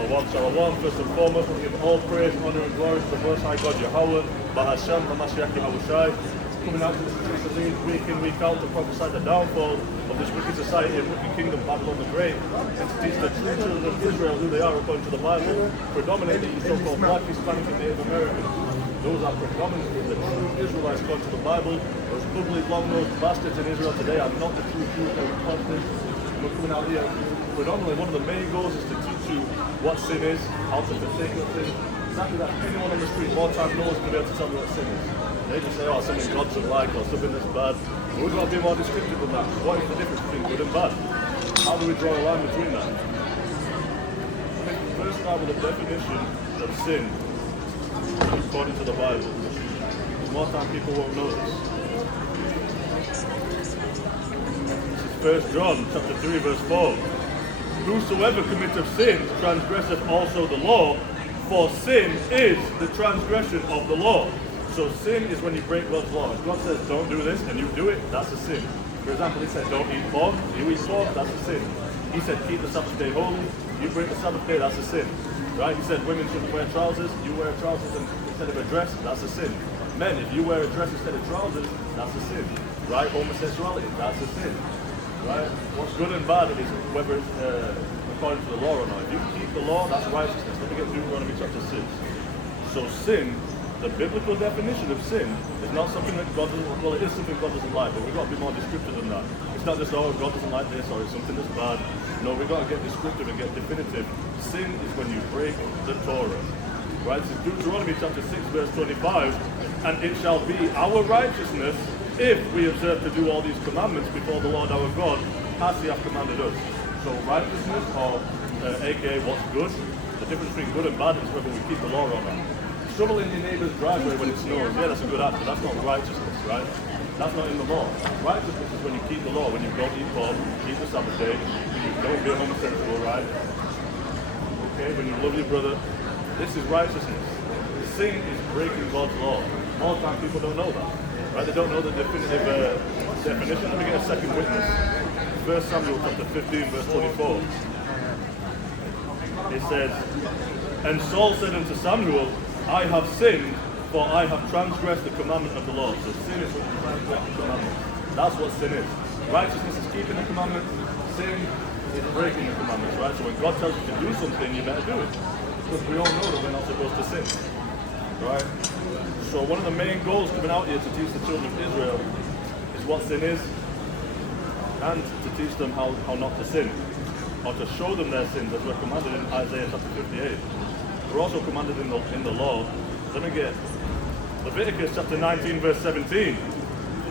Shalom. First and foremost, we give all praise, honor, and glory to the Most High God, Yahweh, Bahashem, Hamashiach, Yahushai, coming out to the streets of these week in, week out to prophesy the downfall of this wicked society and wicked kingdom, Babylon the Great, and to teach the true children of Israel who they are according to the Bible, predominantly the so-called Black, Hispanic, and Native Americans. Those are predominantly the true Israelites according to the Bible. Those ugly, long-nosed bastards in Israel today are not the true Jews that we're confident. We're coming out here. Predominantly, one of the main goals is to teach you what sin is, how to forsake your sin. Exactly that anyone on the street more time knows to be able to tell you what sin is. They just say, oh, something God should like or something that's bad. But we've got to be more descriptive than that. What is the difference between good and bad? How do we draw a line between that? First start with a definition of sin according to the Bible. More time people won't know this. This is 1 John chapter 3 verse 4. Whosoever committeth sin transgresseth also the law, for sin is the transgression of the law. So sin is when you break God's law. If God says don't do this and you do it, that's a sin. For example, he said don't eat pork, you eat pork, that's a sin. He said keep the Sabbath day holy, you break the Sabbath day, that's a sin. Right? He said women shouldn't wear trousers, you wear trousers instead of a dress, that's a sin. Men, if you wear a dress instead of trousers, that's a sin. Right? Homosexuality, that's a sin. Right? What's good and bad is whether it's according to the law or not. If you keep the law, that's righteousness. Let me get Deuteronomy chapter 6. So sin, the biblical definition of sin, is not something that God doesn't, well, it is something God doesn't like, but we've got to be more descriptive than that. It's not just, oh, God doesn't like this, or it's something that's bad. No, we've got to get descriptive and get definitive. Sin is when you break the Torah. Right? This is Deuteronomy chapter 6, verse 25. And it shall be our righteousness if we observe to do all these commandments before the Lord our God, as he hath commanded us. So righteousness, or aka what's good, the difference between good and bad is whether we keep the law or not. Shoveling your neighbour's driveway when it snows, yeah, that's a good act, but that's not righteousness, right? That's not in the law. Righteousness is when you keep the law, when you don't eat pork, keep the Sabbath day, when you don't be homosexual, right? Okay, when you love your brother. This is righteousness. Sin is breaking God's law. More time people don't know that. Right? They don't know the definitive definition. Let me get a second witness. 1 Samuel chapter 15 verse 24. It says, and Saul said unto Samuel, I have sinned, for I have transgressed the commandment of the Lord. So sin is when you transgress the commandment. That's what sin is. Righteousness is keeping the commandment. Sin is breaking the commandments, right? So when God tells you to do something, you better do it. Because we all know that we're not supposed to sin. Right? So one of the main goals coming out here to teach the children of Israel is what sin is, and to teach them how not to sin, or to show them their sins, as we're commanded in Isaiah chapter 58. We're also commanded in the law. Let me get Leviticus chapter 19 verse 17.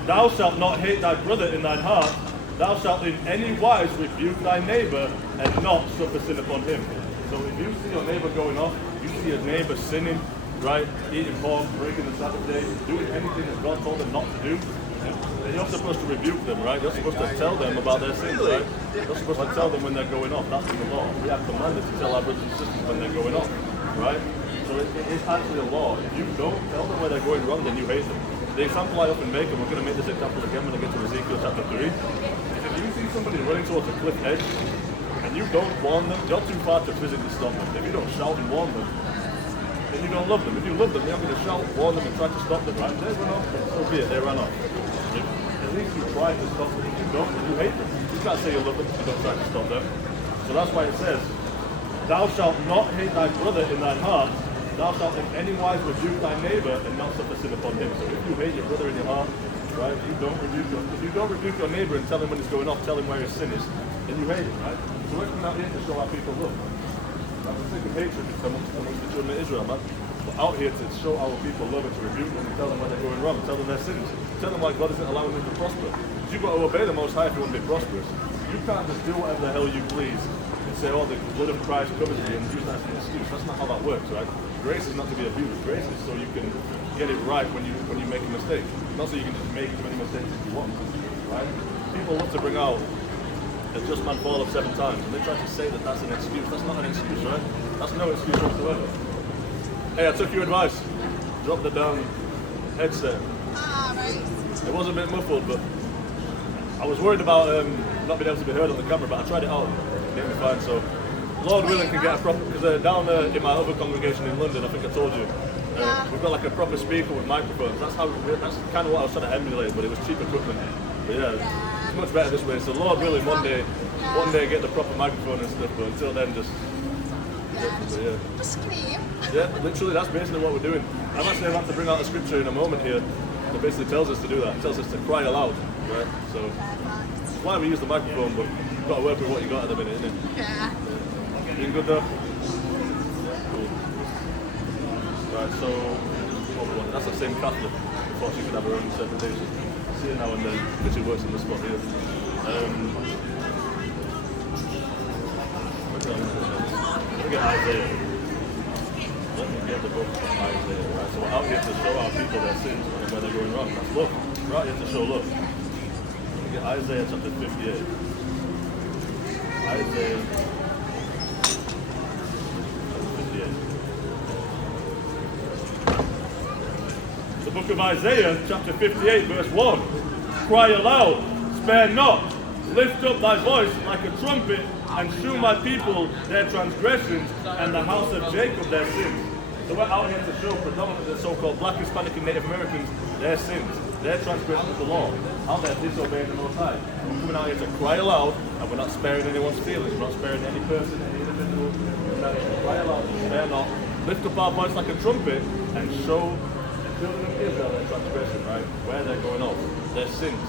Thou shalt not hate thy brother in thine heart, thou shalt in any wise rebuke thy neighbor, and not suffer sin upon him. So if you see your neighbor going off, you see your neighbor sinning, right, eating pork, breaking the Sabbath day, doing anything that God told them not to do, then you're supposed to rebuke them, right? You're supposed to tell them about their sins, right? You're supposed to tell them when they're going off. That's in the law. We have commanded to tell our brothers and sisters when they're going off, right? So it is actually a law. If you don't tell them where they're going wrong, then you hate them. The example I often make, and we're going to make this example again when I get to Ezekiel chapter 3, is if you see somebody running towards a cliff edge, and you don't warn them, you're too far to physically stop them. If you don't shout and warn them, then you don't love them. If you love them, you're going to shout, warn them, and try to stop them, right? They run off, so be it, they ran off. At least you try to stop them. If you don't, then you hate them. You can't say you love them if you don't try to stop them. So that's why it says, thou shalt not hate thy brother in thine heart, thou shalt in any wise rebuke thy neighbor, and not suffer sin upon him. So if you hate your brother in your heart, right, if you don't rebuke your neighbor and tell him when he's going off, tell him where his sin is, then you hate him, right? So we're coming out here to show our people love. I'm sick of hatred amongst the children of Israel, man. We're out here to show our people love and to rebuke them and tell them when they're going wrong, tell them their sins, tell them why God isn't allowing them to prosper. Because you've got to obey the Most High if you want to be prosperous. You can't just do whatever the hell you please and say, oh, the blood of Christ covers me, and use that as an excuse. That's not how that works, right? Grace is not to be abused. Grace is so you can get it right when you make a mistake. Not so you can just make as many mistakes as you want, right? People love to bring out a just man fall of 7 times, and they try to say that that's an excuse. That's not an excuse, right? That's no excuse whatsoever. Hey, I took your advice. Drop the damn headset. It was a bit muffled, but I was worried about not being able to be heard on the camera, but I tried it out. It made me fine, so Lord willing, can get a proper, because down in my other congregation in London, I think I told you, we've got like a proper speaker with microphones. That's kind of what I was trying to emulate, but it was cheap equipment. But yeah, it's much better this way. So Lord willing, one day get the proper microphone and stuff, but until then, just scream. Yeah, literally, that's basically what we're doing. I'm actually about to bring out a scripture in a moment here that basically tells us to do that. It tells us to cry aloud, right? So that's why we use the microphone, but you've got to work with what you got at the minute, innit? Yeah. Doing good though? Cool. Right, so that's the same Catholic. I thought she could have her own interpretation. See it now and then, which it works in the spot here. Let me get Isaiah. Let me get the book of Isaiah. Right, so we're out here to show our people their sins and where they're going wrong. That's love. We're out here to show love. Let me get Isaiah chapter 58. Isaiah chapter 58. The book of Isaiah chapter 58 verse 1. Cry aloud, spare not, lift up thy voice like a trumpet, and shew my people their transgressions, and the house of Jacob their sins. So we're out here to show predominantly the so-called Black, Hispanic, and Native Americans their sins, their transgressions of the law, how they're disobeying the Most High. And we're coming out here to cry aloud, and we're not sparing anyone's feelings, we're not sparing any person, any individual. We're out here to cry aloud, spare not, lift up our voice like a trumpet, and show the children of Israel their transgression, right? Where they're going off, their sins.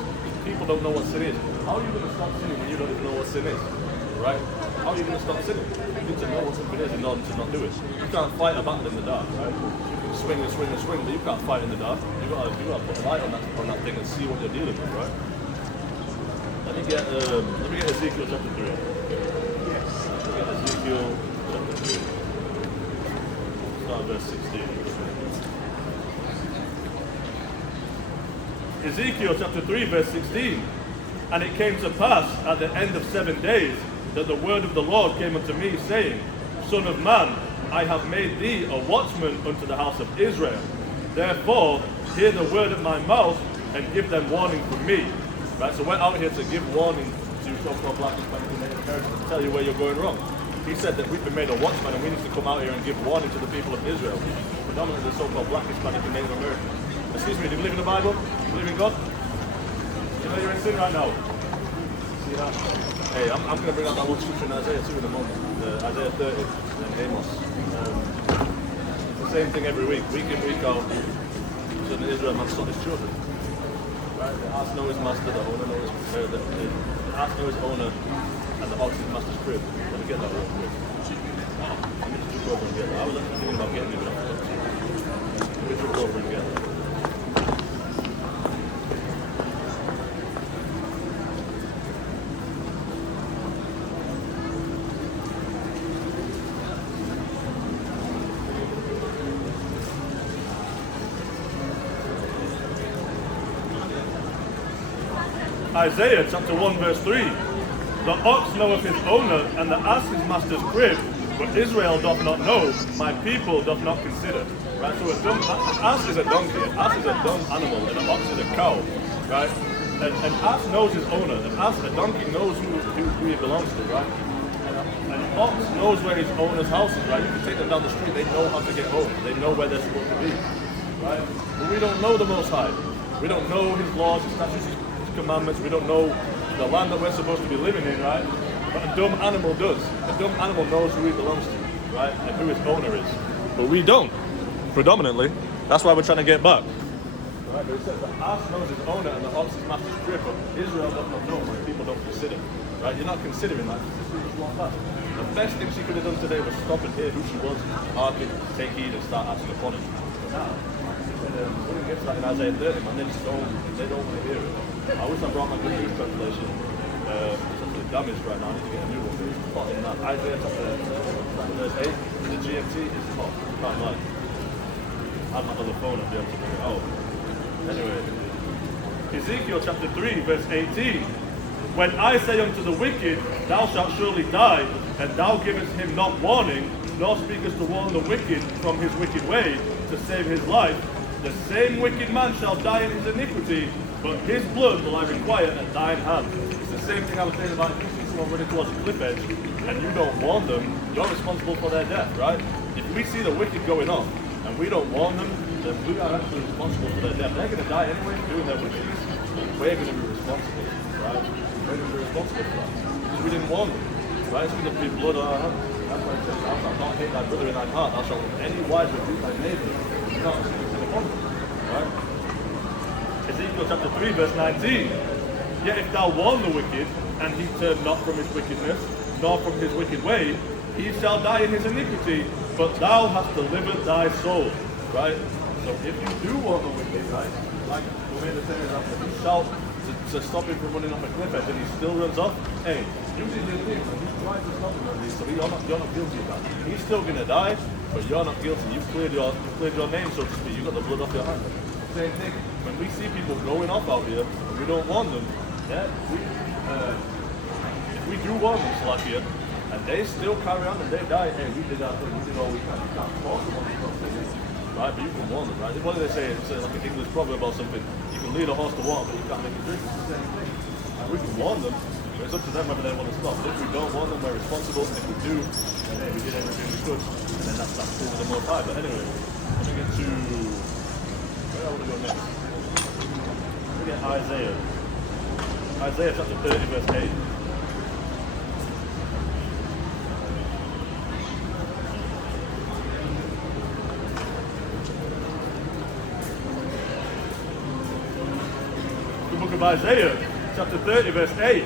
People don't know what sin is. How are you going to stop sinning when you don't even know what sin is? Right? How are you going to stop sinning? You need to know what something is in order to not do it. You can't fight a battle in the dark, right? You can swing and swing and swing, but you can't fight in the dark. You've got to put a light on that thing and see what you're dealing with, right? Let me get Ezekiel chapter 3. Let me get Ezekiel chapter 3. Start verse 16. Ezekiel chapter 3 verse 16. And it came to pass at the end of 7 days that the word of the Lord came unto me, saying, Son of man, I have made thee a watchman unto the house of Israel. Therefore, hear the word of my mouth and give them warning from me. Right, so we're out here to give warning to so-called Black, Hispanic, and Native Americans, to tell you where you're going wrong. He said that we've been made a watchman and we need to come out here and give warning to the people of Israel, predominantly the so-called Black, Hispanic, and Native Americans. Excuse me, do you believe in the Bible? Do you believe in God? You know you're in sin right now. See that? Hey, I'm going to bring out that one scripture in Isaiah 2 in a moment. Isaiah 30 and Amos. It's the same thing every week in, week out. Children of Israel must stop his children. Right? The ass know his master, the owner knows the ass know his owner, and the ox his master's crib. Let me get that real quick. Let me just jump over and get that. I was actually thinking about getting it, but I forgot to. Let me jump over and get that. Isaiah chapter 1 verse 3. The ox knoweth his owner, and the ass his master's crib, but Israel doth not know, my people doth not consider. Right, so an ass is a donkey, an ass is a dumb animal, and an ox is a cow. Right? An ass knows his owner, a donkey knows who he belongs to, right? An ox knows where his owner's house is, right? You can take them down the street, they know how to get home, they know where they're supposed to be. Right? But we don't know the Most High. We don't know his laws, his statutes, his commandments. We don't know the land that we're supposed to be living in, right? But a dumb animal does. A dumb animal knows who he belongs to, right? And who his owner is. But we don't, predominantly. That's why we're trying to get back. Right? But it says the ass knows his owner and the ox his master's crib, but Israel does not know, but people don't consider. Right? You're not considering that. The best thing she could have done today was stop and hear who she was, hearken, take heed, and start acting upon it. But now, when it gets that in Isaiah 30, man, they don't want to hear it. I wish I brought my Good News translation. It's actually damaged right now. I need to get a new one. It's hot in that. Isaiah chapter verse 8. The GMT is hot. Can't lie. I have my other phone and be able to bring it out. Anyway, Ezekiel chapter 3 verse 18. When I say unto the wicked, thou shalt surely die, and thou givest him not warning, nor speakest to warn the wicked from his wicked way, to save his life, the same wicked man shall die in his iniquity, but his blood will I require at thine hand. It's the same thing I was saying about if you see someone running towards a cliff edge and you don't warn them, you're responsible for their death, right? If we see the wicked going off and we don't warn them, then we are actually responsible for their death. They're going to die anyway for doing their wickedness. We're going to be responsible, right? We're going to be responsible for that. Because we didn't warn them, right? It's going to be blood on our hands. That's why it says, thou shalt not hate thy brother in thine heart, thou shalt in any wise rebuke thy neighbor. Not upon them, right? Ezekiel chapter 3, verse 19. Yet if thou warn the wicked, and he turn not from his wickedness, nor from his wicked way, he shall die in his iniquity, but thou hast delivered thy soul. Right? So if you do warn the wicked, right, like the way the saying is after you shout to stop him from running off a cliff edge and he still runs off, hey, you did your thing, and he's trying to stop him at least, so you're not guilty of that. He's still gonna die, but you're not guilty. You've cleared your name, so to speak. You got the blood off your hand. Same thing. When we see people going off out here and we don't warn them, yeah, if we do warn them, Salakia, and they still carry on and they die, hey, we did our thing, we did all we can. You can't force them on the cross, right? But you can warn them, right? What do they say? It's like an English proverb or something. You can lead a horse to water, but you can't make it drink. It's the same thing. And we can warn them, but it's up to them whether they want to stop. If we don't warn them, we're responsible. And if we do, then hey, we did everything we could. And then that's cool with the Most High. But anyway, let me get to... Where do I want to go next? Let me get Isaiah. Isaiah chapter 30, verse 8. The book of Isaiah, chapter 30, verse 8.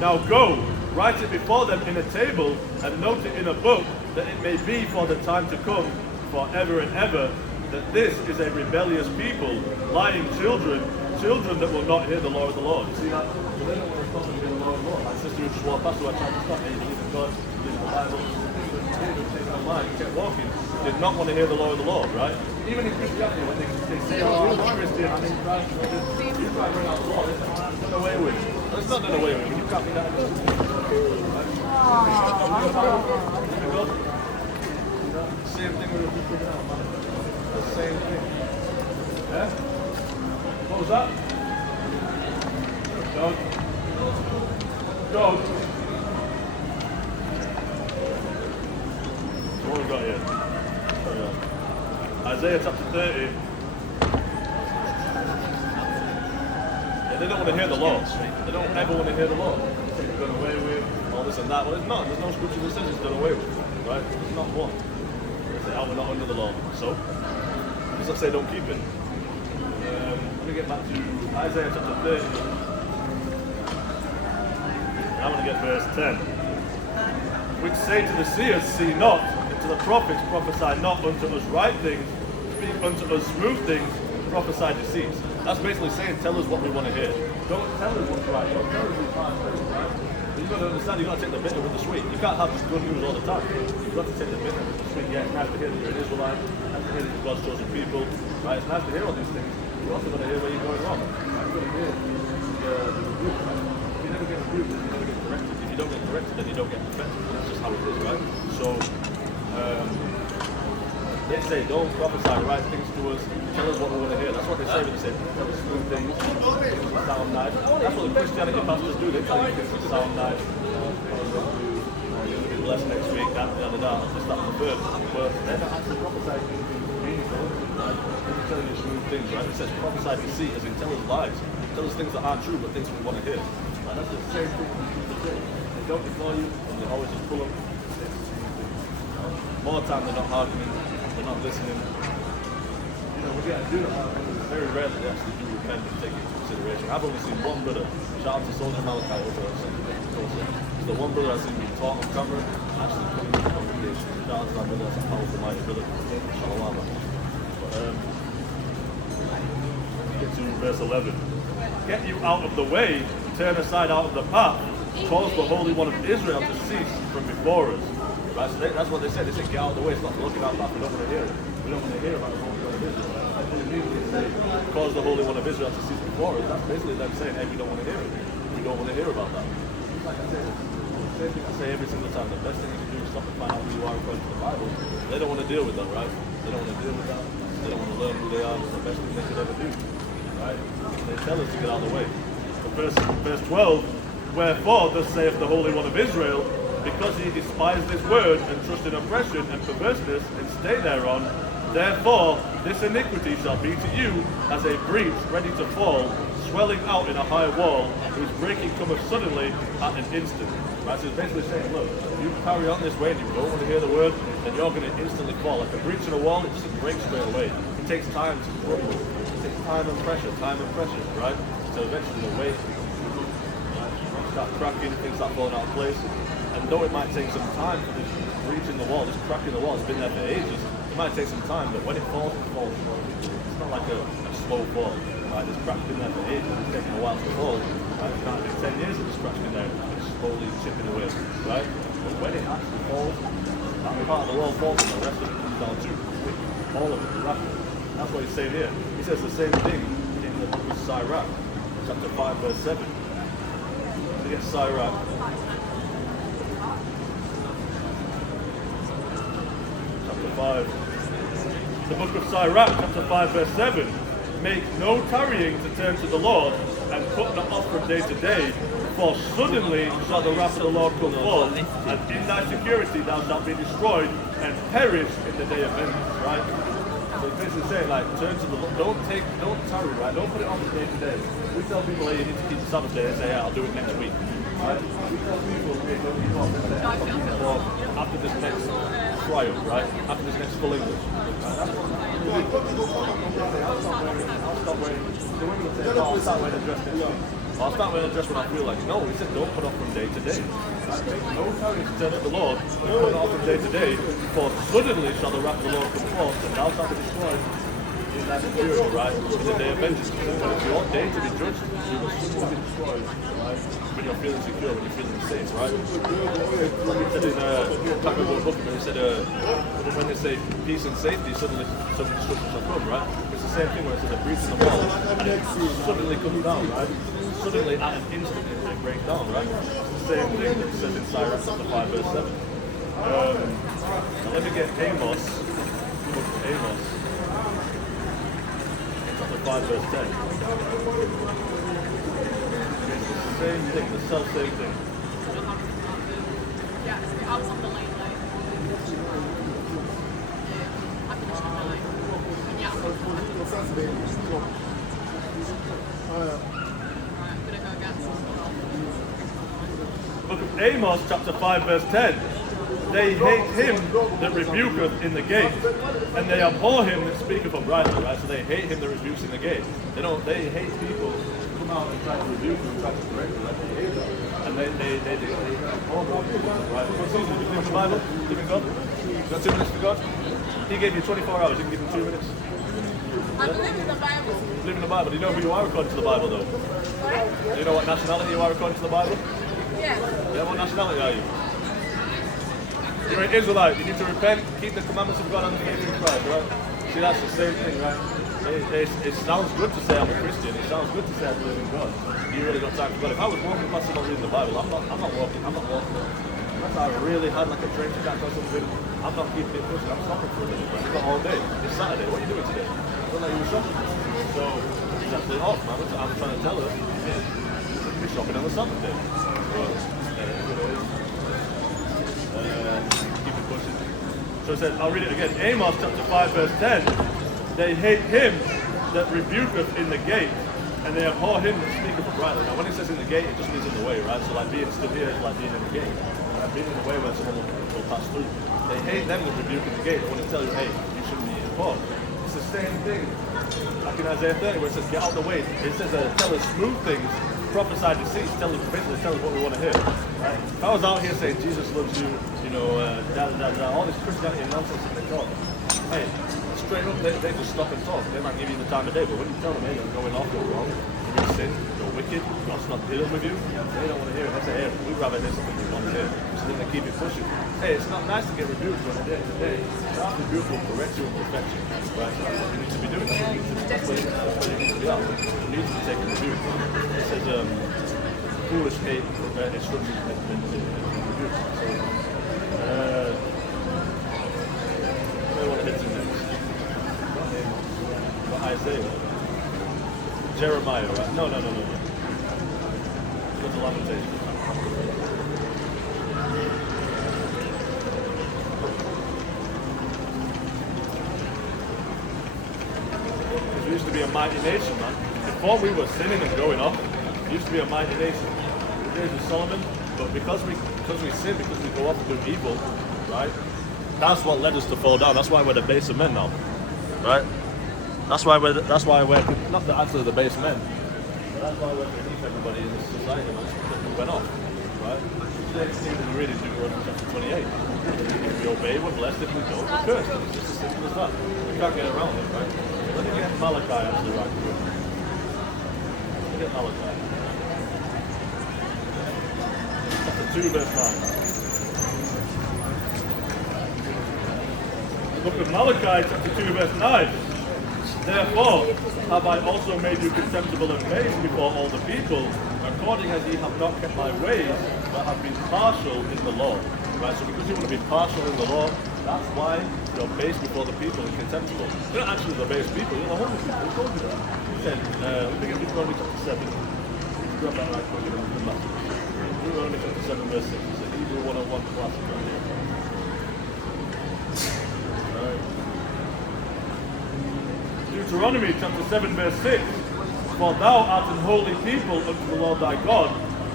Now go, write it before them in a table, and note it in a book, that it may be for the time to come, forever and ever, that this is a rebellious people, lying children that will not hear the law of the Lord. You see that? So they don't want to stop and hear the law of the Lord. My sister who just walked past who I tried to stop, hey, you believe in God, you believe in the Bible, they take online, you kept walking, did not want to hear the law of the Lord, right? Even in Christianity, when they say, oh, you're not Christian, I mean, Christ, you try to bring out the law, it's done away with. It's not done away with, you can't be that good. Right? Same thing we were just figuring out, man. The same thing. Yeah? What was that? Dog. Dog. So what have we got here? Isaiah chapter 30. Yeah, they don't want to hear the law. They don't ever want to hear the law. It's done away with, all this and that. Well, it's not. There's no scripture that says it's done away with. Right? There's not one. They say, oh, we're not under the law. So? It doesn't say don't keep it. Let me get back to Isaiah chapter 30. I want to get verse 10. Which say to the seers, see not, and to the prophets, prophesy not unto us right things, speak unto us smooth things, prophesy deceits. That's basically saying, tell us what we want to hear. Don't tell us what's right, don't tell us what's right. But you've got to understand, you've got to take the bitter with the sweet. You can't have just good news all the time. You've got to take the bitter with the sweet. Yeah, it's nice to hear that you're an Israelite, it's nice to hear that you're God's chosen people, right? It's nice to hear all these things. You're also going to hear where you're going wrong. Right? You've got to hear the rebuke, right? If you never get rebuked, then you never get corrected. If you don't get corrected, then you don't get perfected. That's just how it is, right? So, they say, don't prophesy right things to us, tell us what we want to hear. That's what they say when they say, tell us smooth things, things that sound nice. That's what the Christianity pastors do. They tell you things that sound nice. You're going to be blessed next week, that, this, that, and the third. But they're not actually prophesying meaningful, right? They're telling you smooth things, right? It says prophesy deceit, as in tell us lies. Tell us things that aren't true, but things we want to hear. Right? That's the same thing people say. They don't ignore you, and they always just pull them. More time they're not arguing, they're not listening. You know, we get to do that. Very rarely they actually do repent and take it into consideration. I've only seen one brother, shout out to Soldier Malachi over at It's the one brother I've seen being taught on camera, actually coming to the congregation. Shout out to that brother, that's a powerful mighty brother. Shalom. Get to verse 11. Get you out of the way, turn aside out of the path, cause the Holy One of Israel to cease from before us. Right, so that's what they said. They said, get out of the way. It's not looking out back. We don't want to hear it. We don't want to hear about the Holy One of Israel. That's what it means when they say, cause the Holy One of Israel to cease before us. That's basically them saying, hey, we don't want to hear it. We don't want to hear about that. Like I said, the same thing I say every single time. The best thing you can do is stop and find out who you are according to the Bible. They don't want to deal with that, right? They don't want to deal with that. They don't want to learn who they are. It's the best thing they could ever do. Right? They tell us to get out of the way. So verse 12, Wherefore, thus saith the Holy One of Israel, because ye despise this word, and trust in oppression and perverseness, and stay thereon, therefore this iniquity shall be to you as a breach ready to fall, swelling out in a high wall, whose breaking cometh suddenly at an instant. Right, so it's basically saying, look, you carry on this way and you don't want to hear the word, then you're going to instantly fall. Like a breach in a wall, it doesn't break straight away. It takes time to crumble. It takes time and pressure, right? So eventually the weight start cracking, things start falling out of place. And though it might take some time for this breach in the wall, this crack in the wall, it's been there for ages, it might take some time, but when it falls slowly. It's not like a slow fall. Right? This crack's been there for ages, it's taking a while to fall. Right? It might be 10 years of this crack's been there, it's slowly chipping away. Right? But when it actually falls, that part of the wall falls and the rest of it comes down too. All of it, rapidly. That's what he's saying here. He says the same thing in the book of Sirach, chapter 5, verse 7. So get Sirach. Chapter 5. The book of Sirach, chapter 5, verse 7. Make no tarrying to turn to the Lord, and put not off from day to day, for suddenly shall the wrath of the Lord come forth, and in thy security thou shalt be destroyed, and perish in the day of vengeance, right? So it's basically saying, like, turn to the Lord, don't tarry, right? Don't put it on from day to day. We tell people, hey, you need to keep the Sabbath day, they say, yeah, I'll do it next week, right? We tell people, hey, don't keep on, they say, I'll keep it on after this next trial, right? After this next full English. Right? That's what I'll stop wearing, the women will say, oh, I'll start wearing a dress next week. I'll start wearing a dress when I feel like it. No, he said don't put off from day to day. Right? No tarrying to turn to the Lord, don't put off from day to day, for suddenly shall the wrath of the Lord come forth, and thou shalt be destroyed in that security, right? In the day of vengeance. When it's your day to be judged, you will soon be destroyed, right? When you're feeling secure, when you're feeling safe, right? Like he said in can't remember what book, but he said when they say peace and safety, suddenly some destruction shall come, right? It's the same thing where it says a breach in the wall, and it suddenly comes down, right? Suddenly at an instant it breaks down, right? It's the same thing that it says in Sirach chapter 5, verse 7. Now let me get Amos, the book of Amos, chapter 5, verse 10. It's the same thing, the self-same thing. Yeah, I was on the late night. I finished at 9. And yeah, I'm gonna go get some. Book of Amos, chapter 5, verse 10. They hate him that rebuketh in the gate, and they abhor him that speaketh uprightly, right? So they hate him that rebukes in the gate. They hate people who come out and try to rebuke them, try to correct them, right? They hate them. And they abhor them, right? What season? You believe in the Bible? Believe in God? You got 2 minutes for God? He gave you 24 hours, you can give him 2 minutes. I believe in the Bible. Believe in the Bible. Do you know who you are according to the Bible, though? What? Do you know what nationality you are according to the Bible? Yeah. Yeah, what nationality are you? You're an Israelite. You need to repent, keep the commandments of God, and the faith in Christ, right? See, that's the same thing, right? It sounds good to say I'm a Christian. It sounds good to say I believe in God. You really got time for God. If I was walking past someone reading the Bible, I'm not walking. Unless I really had like a train to catch or something, I'm not keeping it pushing. I'm stopping for a minute. I've got all day. It's Saturday. What are you doing today? I don't know you were shopping. So she's actually off, man. I'm trying to tell her, you're shopping on the Sabbath day. Keep it pushing. So it says, I'll read it again. Amos chapter 5, verse 10. They hate him that rebuketh in the gate, and they abhor him that speaketh uprightly. Now when it says in the gate, it just means in the way, right? So like being stood here is like being in the gate. Right? Being in the way where someone will pass through. They hate them that rebuke in the gate. They want to tell you, hey, you shouldn't be involved. It's the same thing. Like in Isaiah 30 where it says, get out the way. It says, tell us smooth things, prophesy deceits, basically tell us what we want to hear. Right? If I was out here saying Jesus loves you, all this Christianity and nonsense that they talk, hey, straight up, they just stop and talk. They might give you the time of day, but when you tell them, hey, you're going off, you're wrong, you're in sin, you're wicked, God's not dealing with you, they don't want to hear it. They say, hey, we'd rather hear something we want to hear. So then they keep it pushing. Hey, it's not nice to get rebuked on the day to day. That rebuke will correct you and perfect you. Right? So that's what you need to be doing. That's what you need to be out. You need to be taking rebuke. It says, foolish hate instructions and rebuke. So, I want to hit you next. Got Isaiah. Jeremiah, right? No. Go to Lamentation. We used to be a mighty nation, man. Before we were sinning and going off, we used to be a mighty nation. The days of Solomon, but because we sin, because we go off and do evil, right? That's what led us to fall down. That's why we're the base of men now, right? That's why we're not actually the base men, but that's why we're beneath everybody in this society, man. Because we went off, right? Today's thing that we read in Deuteronomy chapter 28. If we obey, we're blessed. If we don't, we're cursed. It's just as simple as that. We can't get around it, right? Let me get Malachi actually right here. Let me get Malachi. Chapter 2, verse 9. The book of Malachi, chapter 2, verse 9. Therefore have I also made you contemptible and base before all the people, according as ye have not kept my ways, but have been partial in the law. Right, so because you want to be partial in the law, that's why you're base before the people and contemptible. You're not actually the base people, you're the holy people. Who told you that? He said, let me get Deuteronomy chapter 7. Grab that right quick and then come back. Deuteronomy chapter 7, verse 6. It's an Hebrew 101 classic right here. Alright. Deuteronomy chapter 7, verse 6. For thou art an holy people unto the Lord thy God.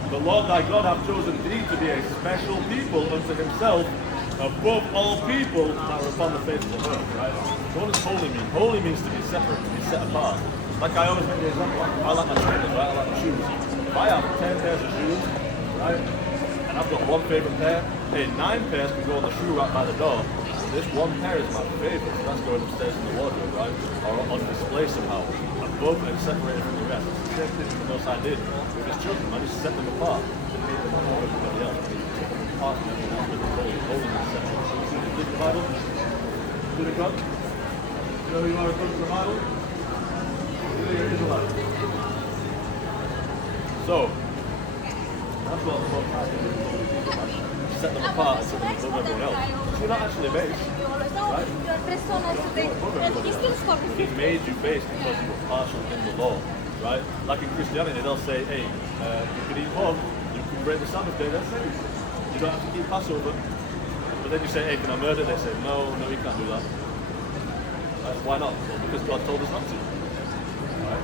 The Lord thy God hath chosen thee to be a special people unto himself, above all people that are upon the face of the earth. Right? So what does holy mean? Holy means to be separate, to be set apart. Like I always make the example, I like my trainers, right? I like my shoes. If I have 10 pairs of shoes, right, and I've got one favorite pair, hey, 9 pairs can go on the shoe rack by the door. This one pair is my favorite, so that's going upstairs in the wardrobe, right? Or on display somehow. Above and separated from the rest. It's the same thing the Most High did with his children. I just set them apart. Didn't make them above everybody else. Apart from everyone else, really holy. Holy is separate. So you see the Bible? Good of God? You know who you are according to the Bible? You're an Israelite. So, that's what the Most High did. Set them apart and set them above everyone else. So you're not actually based, right? He made you based because you were partial in the law, right? Like in Christianity, they'll say, hey, you can eat pork, you can break the Sabbath day, that's it. You don't have to keep Passover. But then you say, hey, can I murder? They say, no, you can't do that. Right? Why not? Well, because God told us not to. Right?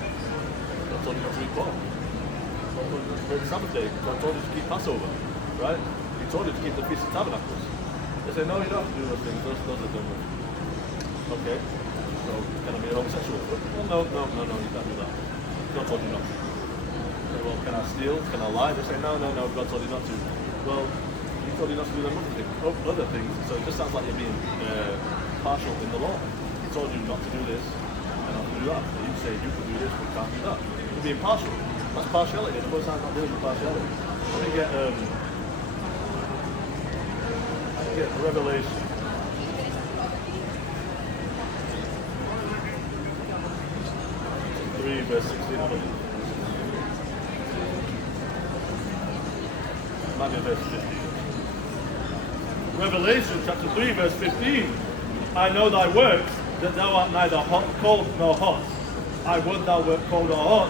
God told you not to eat pork. God told you not to break the Sabbath day. God told you to keep Passover, right? He told you to keep the Feast of Tabernacles. They say, no, you don't have to do those things. Those are done with. Okay. So, can I be an homosexual? Well, no, you can't do that. God told you not to. Say, well, can I steal? Can I lie? They say, no, God told you not to. Well, he told you not to do them other things. So it just sounds like you're being partial in the law. He told you not to do this and not to do that. You say you can do this, but can't do that. You're being partial. That's partiality. The Most High not dealing with partiality. Let me get Revelation. Verse 16, I believe. Might be verse 15. Revelation chapter 3, verse 15. I know thy works, that thou art neither cold nor hot. I would thou wert cold or hot.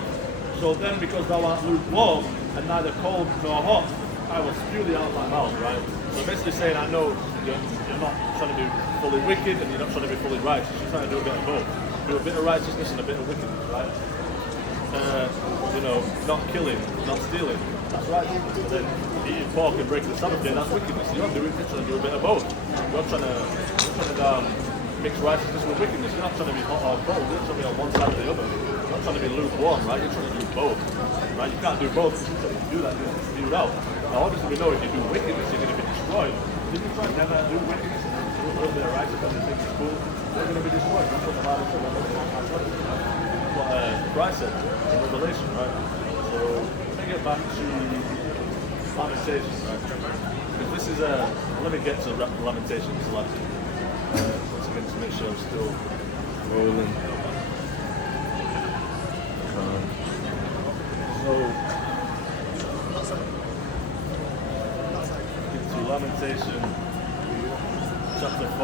So then, because thou art lukewarm, and neither cold nor hot, I will spew thee out of my mouth, right? So basically saying, I know you're not trying to be fully wicked, and you're not trying to be fully righteous. You're trying to do a bit of both. Do a bit of righteousness and a bit of wickedness, right? Not killing, not stealing. That's right. But then eating pork and breaking the Sabbath day, that's wickedness. You're not doing it, you're trying to do a bit of both. You're trying to mix righteousness with wickedness. You're not trying to be hot or cold. You're not trying to be on one side or the other. You're not trying to be lukewarm, right? You're trying to do both. Right? You can't do both. If you do that, you're spewed out. Now obviously we know if you do wickedness, you're going to be destroyed. If you try to never do wickedness and do a little bit of righteousness and think it's cool, you're going to be destroyed. That's what the Bible says. What Christ said in Revelation, right? So let me get back to Lamentations, right? Because this is let me get to Lamentations, like once again to make sure I'm still rolling. So into Lamentation chapter 4.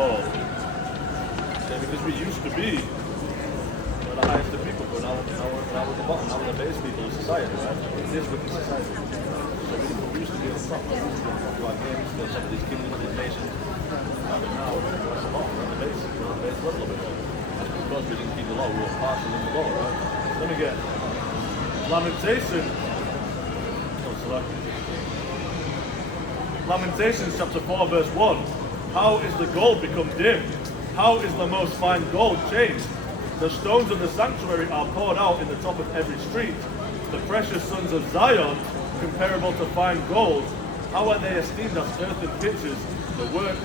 Okay, because we used to be the highest of people, but now we're at the bottom, now we're the base people of society, right? It is wicked society. So we used to be on top. We used to be on top of our games, on top of these kingdoms, these nations. And now it's a lot. We're on the base. We're on the base level of it. That's because we didn't keep the law. We were partial in the law, right? So let me get Lamentations chapter 4 verse 1. How is the gold become dim? How is the most fine gold changed? The stones of the sanctuary are poured out in the top of every street. The precious sons of Zion, comparable to fine gold, how are they esteemed as earthen pitchers, the work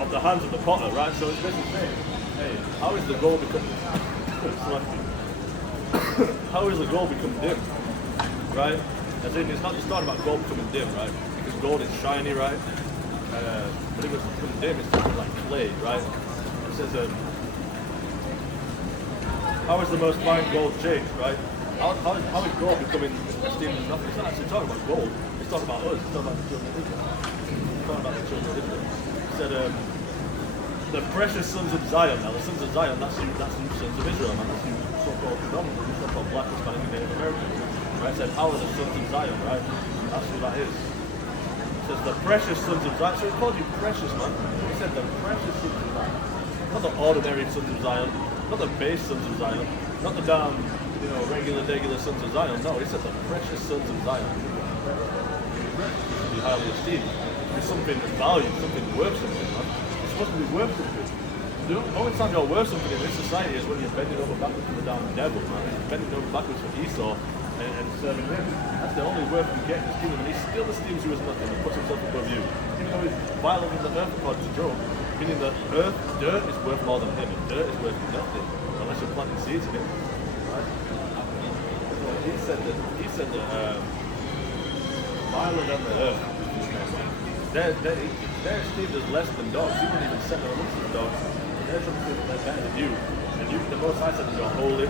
of the hands of the potter, right? So it's basically saying, hey, how is the gold become how is the gold become dim? Right? As in, it's not just talking about gold becoming dim, right? Because gold is shiny, right? But if it's becoming dim, it's just like clay, right? It says, how is the most fine gold changed, right? How is gold becoming esteemed as nothing? It's not actually talking about gold. It's talking about us. It's talking about the children of Israel. It's talking about the children of Israel. It said, the precious sons of Zion. Now, the sons of Zion, that's you sons of Israel, man. That's you so-called predominantly, so-called black, Hispanic, and Native Americans. Right? It said, how are the sons of Zion, right? That's who that is. It says, the precious sons of Zion. So it called you precious, man. It said, the precious sons of Zion. Not the ordinary sons of Zion. Not the base sons of Zion. Not the damn, regular sons of Zion. No, it said the precious sons of Zion. To be highly esteemed. It's something valued, something worth something, man. It's supposed to be worth something. The only time you're worth something in this society is when you're bending over backwards for the damn devil, man. You're bending over backwards for Esau and serving him. That's the only worth you get in this kingdom. And he still esteems you as nothing and puts himself above you. Even though he's violating the earth according to Job, meaning that dirt is worth more than him, and dirt is worth nothing unless you're planting seeds in it. Right? He said that violent than the earth. They're esteemed as less than dogs. You wouldn't even set them amongst the dogs. They're trying to think they're better than you. And you, the Most High said that you're holy,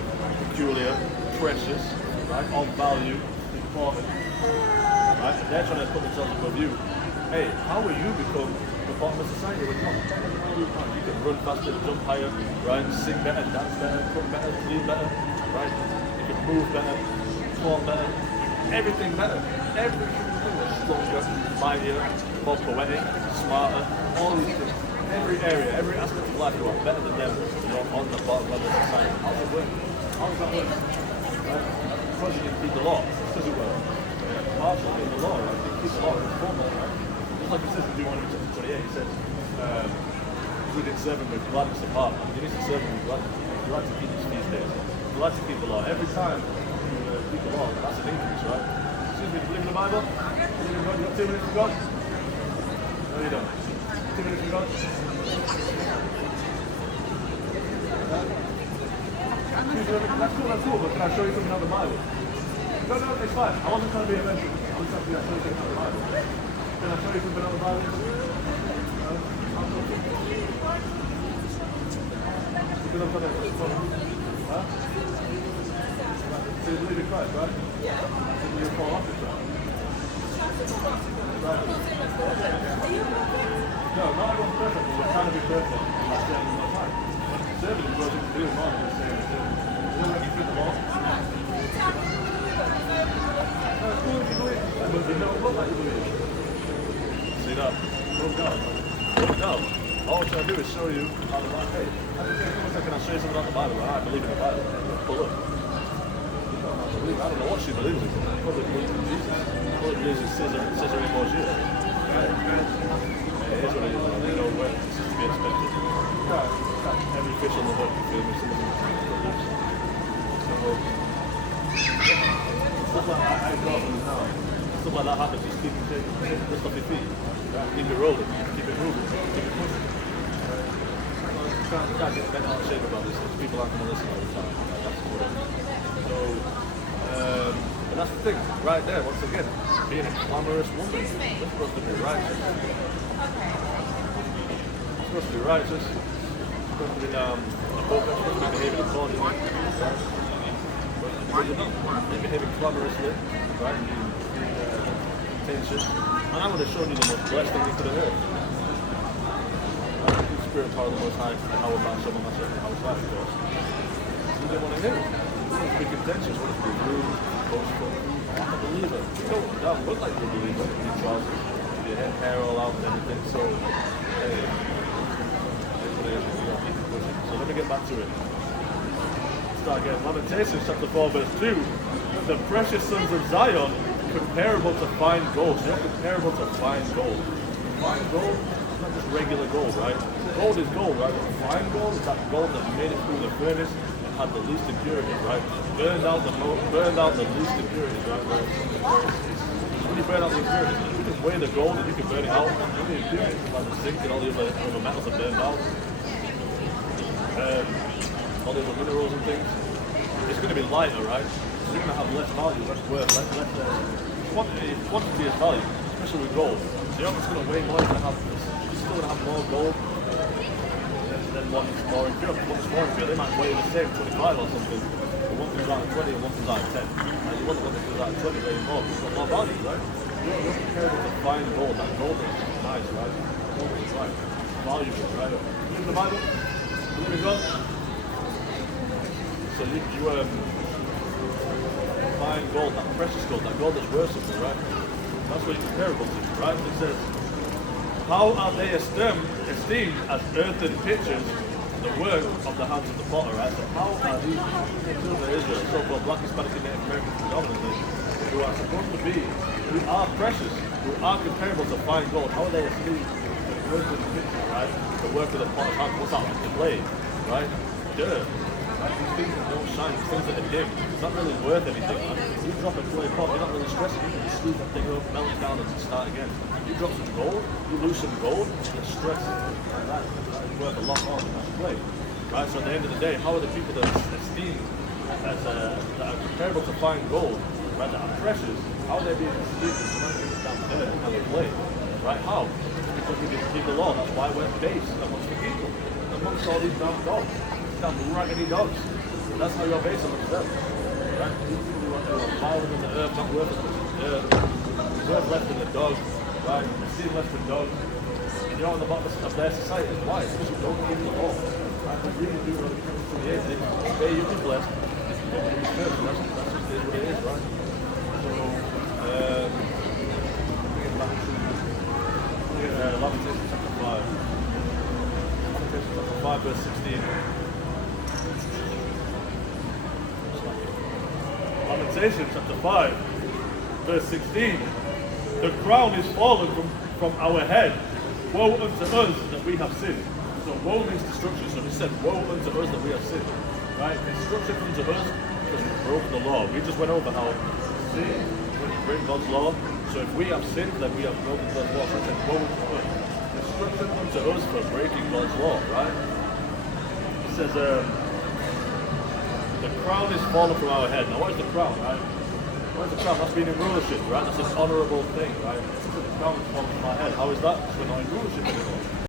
peculiar, precious, right, of value, important. Right? And they're trying to put themselves above you. Hey, how will you become the bottom of society when you're not? You can run faster, jump higher, right? Sing better, dance better, cook better, clean better, right? You can move better, talk better, everything better. Everything stronger, mightier, more poetic, smarter, all these things. Every area, every aspect of life, you are better than them. You're on the bottom level of society. How does it work? How does that work? Right? Because you didn't keep the law. Because you were partial in the law, right? You didn't keep the law, it was formal, right? Just like it says in Deuteronomy chapter 28, it says, we didn't serve him with gladness of heart. You need to serve him with gladness. You like to keep these feast days. You like to keep the law. Every time you keep the law, that's an increase, right? Excuse me, do you believe in the Bible? Do you believe in God? You got 2 minutes from God? No, you don't. 2 minutes from God? That's cool, but can I show you something out of the Bible? No, it's fine. I wasn't trying to be offensive. I was trying to show you something out of the Bible. Can I show you something out of the Bible? Because I'm trying to... Huh? So you believe in Christ, right? Yeah. So you fall off this, right? Right. No, not everyone's perfect, but we're trying to be perfect. That's the end of the time. Serving is working to do more than just saying it. You don't let me keep the law. No, it's cool if you believe. But you don't look like you believe. See that? No. All I'm trying to do is show you how the Bible. Hey, can I show you something about the Bible? Right? I believe in the Bible. Pull up. I don't know what she believes in. Probably believes in Jesus. Probably believes in Caesar Borgia. It is what it is. You know where this is to be expected. Every fish on the hook, you feel me? Stuff like that, I go up and down. Stuff like that happens, just keep the stuff your feet. Keep it rolling, keep it moving, keep it pushing. You can't get bent out of shape about this. People aren't going to listen all the time. That's what it is. So, but that's the thing, right there, once again, being a glamorous woman, we're supposed to be righteous. We're supposed to be righteous. We're supposed to be we're supposed to be behaving accordingly. Right? But you're not. You're behaving glamorously, right? Being pretentious. And I would have shown you the most blessed thing you could have heard. The spirit part of the Most High, how about someone myself, how it's like, of course. You didn't want to hear it. You want to be contentious, you want to be rude. boastful, I'm a believer. You don't look like you're a believer in your trousers, with your hair all out and everything. So, hey, so let me get back to it. Start again. Lamentations chapter 4 verse 2. The precious sons of Zion, comparable to fine gold. So you're comparable to fine gold. Fine gold is not just regular gold, right? Gold is gold, right? But fine gold is that gold that made it through the furnace and had the least impurities, right? Burned out the least impurities, right? When you burn out the impurities, you can weigh the gold and you can burn it out. When the impurities like the zinc and all the other metals are burned out, all the other minerals and things, it's going to be lighter, right? So you're going to have less value, less worth, less quantity is value, especially with gold. So you're just going to weigh more, you're still going to have more gold than one that's more impure. One's more impure, they might weigh the same, 25 or something, but one comes out at 20 and one comes out at 10. And you want the one that comes out at 20 weighing more, because it's got more value, right? You're comparing to fine gold, that gold is nice, right? Gold is right, valuable, right? Believe in the Bible? Believe in God? So you fine gold, that precious gold, that gold that's worth something, right? That's what you're comparable to, right? It says, how are they esteemed as earthen pitchers, the work of the hands of the potter, right? So how are these children of Israel, so-called black, Hispanic, and Native Americans predominantly, who are supposed to be, who are precious, who are comparable to fine gold, how are they esteemed as earthen pitchers, right? The work of the potter's hand, what's that? The blade, right? Dirt. These things that don't shine, these things that are dim, it's not really worth anything, man. You drop a clay pot, you're not really stressing, you can just squeeze that thing up, melt it down and start again. You drop some gold, you lose some gold, you're stressing. And that is worth a lot more than that clay. Right, so at the end of the day, how are the people that are esteemed as that are comparable to fine gold, right, that are precious, how are they being esteemed as something down there and the clay? Right, how? Because we didn't keep the law, that's why we're based amongst the people, amongst all these damn dogs. Damn raggedy dogs. That's how you're based amongst them. Right? These people who are violent in the earth, not worth as much as the earth. Worth less than the dog, right? Esteem less than dogs. And you're on the bottom of their society. Why? It's because you don't keep the law. Right? You really do what it comes to the end. If you obey, you'll be blessed. If you don't, you'll be cursed. That's just what it is, right? So, get back to Lamentations chapter 5. Lamentations chapter 5 verse 16. Lamentations chapter 5, verse 16. The crown is fallen from our head. Woe unto us that we have sinned. So woe means destruction. So he said, woe unto us that we have sinned. Right? Destruction comes to us because we broke the law. We just went over how sin, when you break God's law. So if we have sinned, then we have broken God's law. So I said, woe unto us. Destruction comes to us for breaking God's law, right? It says, the crown is fallen from our head. Now what is the crown, right? What is the crown? That's being in rulership, right? That's an honourable thing, right? The crown is fallen from our head. How is that? Because we're not in rulership anymore.